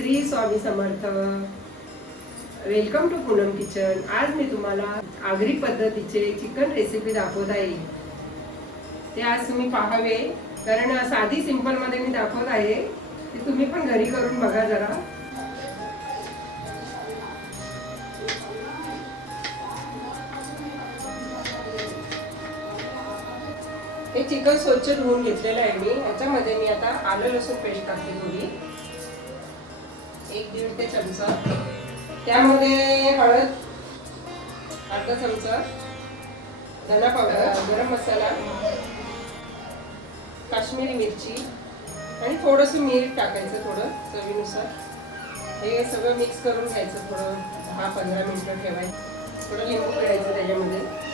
Shri Swami Samarth. Welcome to Poonam kitchen. आज मी तुम्हाला आगरी पद्धतीचे चिकन रेसिपी दाखवत आहे. ते आज तुम्ही पाहावे, कारण साधी सिंपल मध्ये मी दाखवत आहे. ते तुम्ही पण घरी करून बघा जरा. हे चिकन स्वच्छ धुवून घेतलेलं आहे मी. याच्यामध्ये मी आता आलं लसूण पेस्ट टाकते थोडी, 1-1.5 ते चमचा. त्यामध्ये हळद अर्धा चमचा, धना पावडर, गरम मसाला, काश्मीरी मिरची आणि थोडंसं मीठ टाकायचं, थोडं चवीनुसार. हे सगळं मिक्स करून घ्यायचं. थोडं 10-15 मिनिटं ठेवायचं. थोडं लिंबू पिळायचं त्याच्यामध्ये.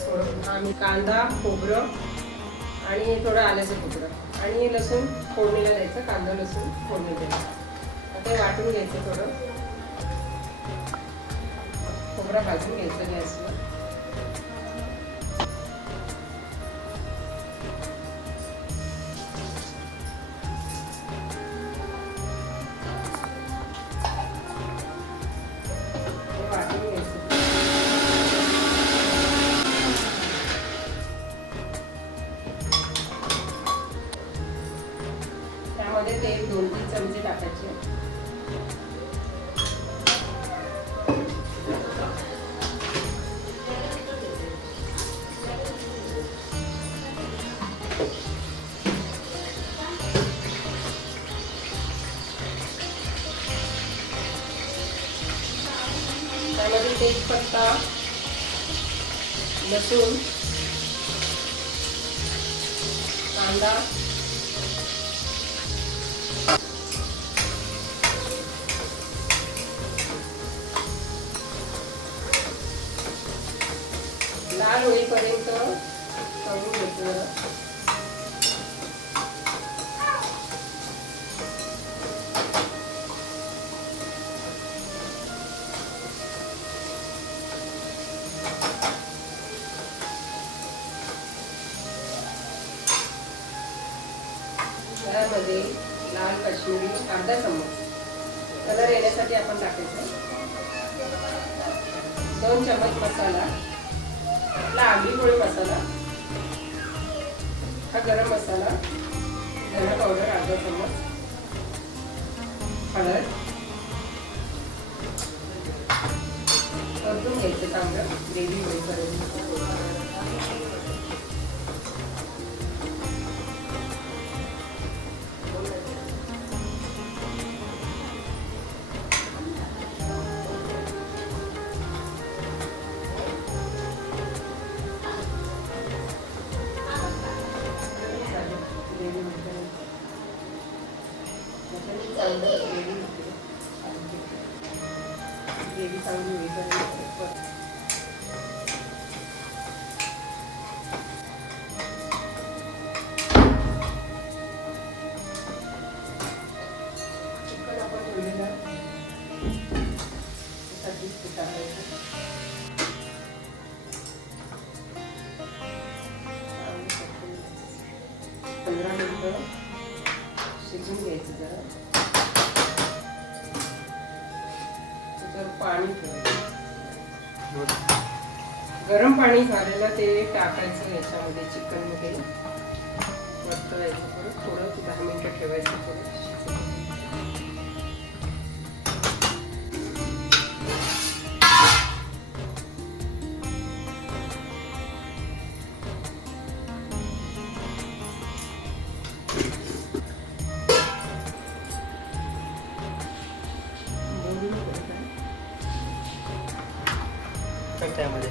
थोडं आम्ही कांदा, खोबरं आणि थोडं आल्याचं खोबरं आणि लसूण फोडणीला द्यायचं. कांदा लसूण फोडणी द्यायचं. आता वाटून घ्यायचं. थोडं खोबरं भाजून घ्यायचं गॅसवर. त्यामध्ये तेल 2-3 चमचे टाकायचे. त्यामध्ये तेजपत्ता, लसूण, कांदा, लाल होईपर्यंत तळून घ्यायचं. त्यामध्ये लाल काश्मीरी अर्धा चमच कलर येण्यासाठी आपण टाकायचं. 2 चमच मसाला, आपला आगरी पोळी मसाला, हा गरम मसाला, धना पावडर अर्धा चमच, हळद, परतून घ्यायचं चांगलं ग्रेव्ही होईपर्यंत. ग्रेव्ही चांगली होईपर्यंत चिकन आपण ठेवलेलं टाकायचं. 15 मिनिटं शिजून घ्यायचं. जरा पाणी ठेवायचं. गरम पाणी झालेलं ते टाकायचं याच्यामध्ये, चिकन मध्ये परतायचं. परत थोडं 10 मिनिटं ठेवायचं. थोडं त्यामध्ये